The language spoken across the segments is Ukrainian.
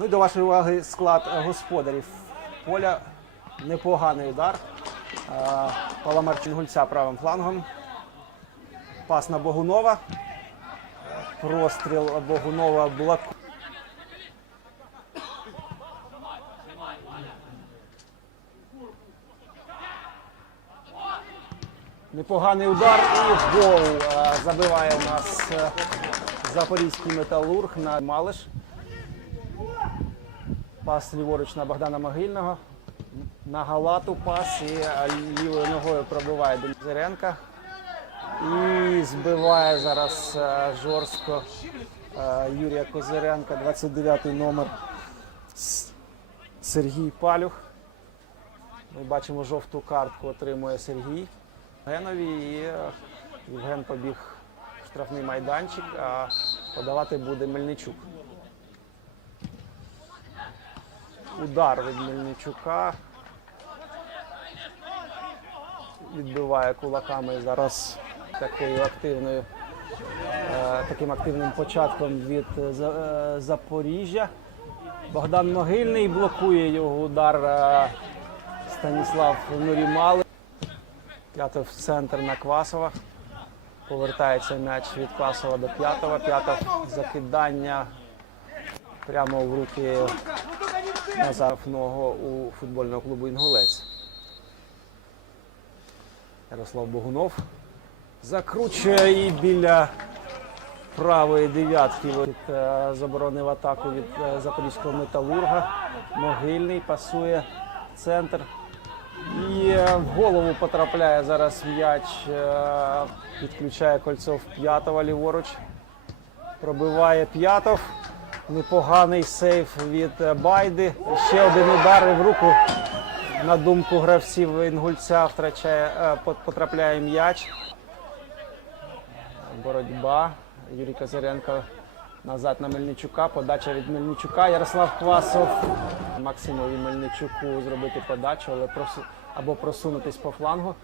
Ну і до вашої уваги склад е, господарів. Поля непоганий удар. Е, Паламар Чингульця правим флангом. Пас на Богунова. Простріл Богунова блоку. Непоганий удар і гол е, забиває у нас запорізький металург на Малиш. Пас ліворуч на Богдана Могильного. На Галату пас і е, лівою ногою пробиває до І збиває зараз е, жорстко е, Юрія Козиренка, 29-й номер Сергій Палюх. Ми бачимо жовту картку отримує Сергій Генові і Євген побіг в штрафний майданчик, а подавати буде Мельничук. Удар від Мельничука. Відбиває кулаками зараз такою активною, е, таким активним початком від е, е, Запоріжжя. Богдан Могильний блокує його удар Станіслав Нурімали. П'ятов в центр на Квасова. Повертається м'яч від Квасова до п'ятого. П'ятов закидання прямо в руки Назарного у футбольного клубу Інгулець. Ярослав Богунов закручує і біля правої дев'ятки від, е, заборонив атаку від е, запорізького металурга. Могильний пасує центр. І е, в голову потрапляє зараз м'яч, підключає кольцов п'ятого ліворуч. Пробиває п'ятов. Непоганий сейф від Байди. Ще один удар в руку. На думку гравців Інгульця втрачає, е, потрапляє м'яч. Боротьба. Юрій Козиренко назад на Мельничука. Подача від Мельничука. Ярослав Квасов. Максимові Мельничуку зробити подачу, але просу... або просунутись по флангу.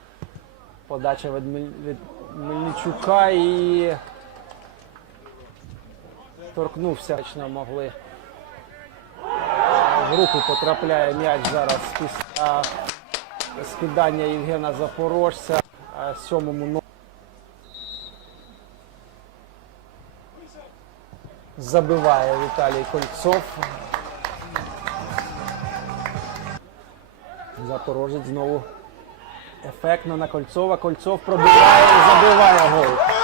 Подача від, Мель- від Мельничука і торкнувся. Могли. В руку потрапляє м'яч зараз після скидання Євгена Запорожця. Сьомому. Забиває Віталій Кольцов. Запорожець знову ефектно на Кольцова. Кольцов пробиває і забиває гол.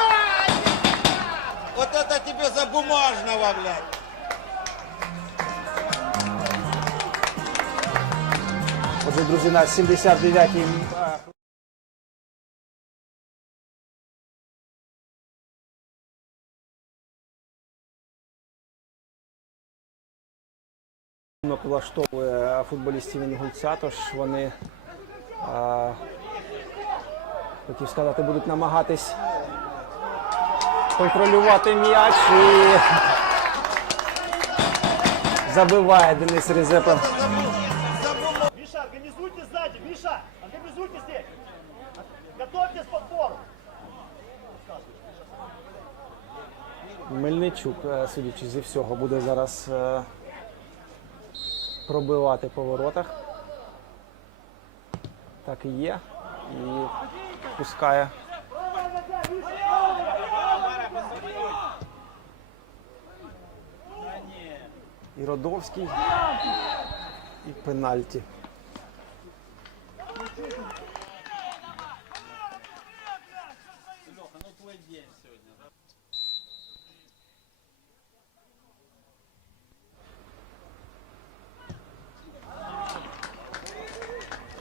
Это тебе за бумажного, блядь. Отже, друзі, на 79-й. а, влаштовує футболістів Інгульця, тож вони, а, хотів сказати, будуть намагатись контролювати м'яч і забиває Денис Різепа. Миша, организуйте сзади, Миша, организуйте здесь. Готовьтесь. Мельничук, е, судячи зі всього, буде зараз е, пробивати по воротах. Так і є. І пускає. І Родовський. І пенальті.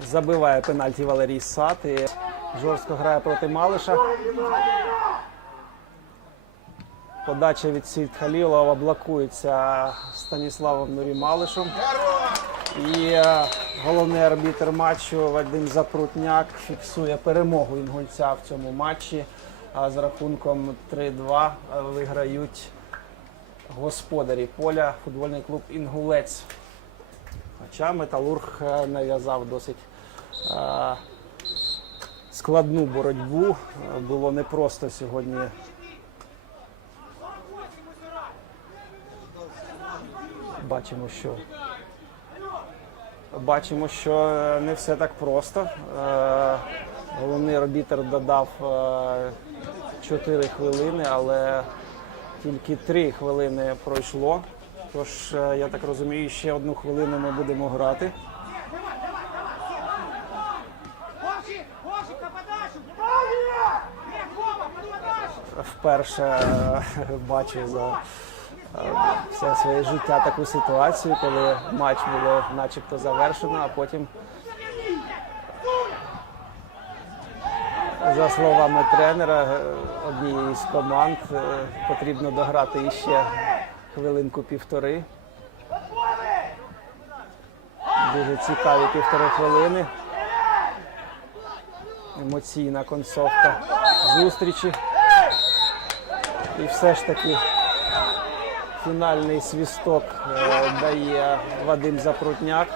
Забиває пенальті Валерій Сад і жорстко грає проти Малиша. Подача від Сільд Халілова блокується Станіславом Нурі Малишем. І е, головний арбітр матчу Вадим Запрутняк фіксує перемогу інгульця в цьому матчі. А з рахунком 3-2 виграють господарі поля футбольний клуб Інгулець. Хоча Металург е, нав'язав досить е, складну боротьбу. Е, Було непросто сьогодні Бачимо, що бачимо, що е, не все так просто. Е, Головний арбітр додав е, 4 хвилини, але тільки 3 хвилини пройшло. Тож, е, я так розумію, ще одну хвилину ми будемо грати. Вперше е, бачу за е, все своє життя таку ситуацію, коли матч було начебто завершено, а потім, за словами тренера е, однієї з команд, е, потрібно дограти іще хвилинку півтори. Дуже цікаві півтори хвилини. Емоційна концовка зустрічі. І все ж таки фінальний свісток е, дає Вадим Запрутняк.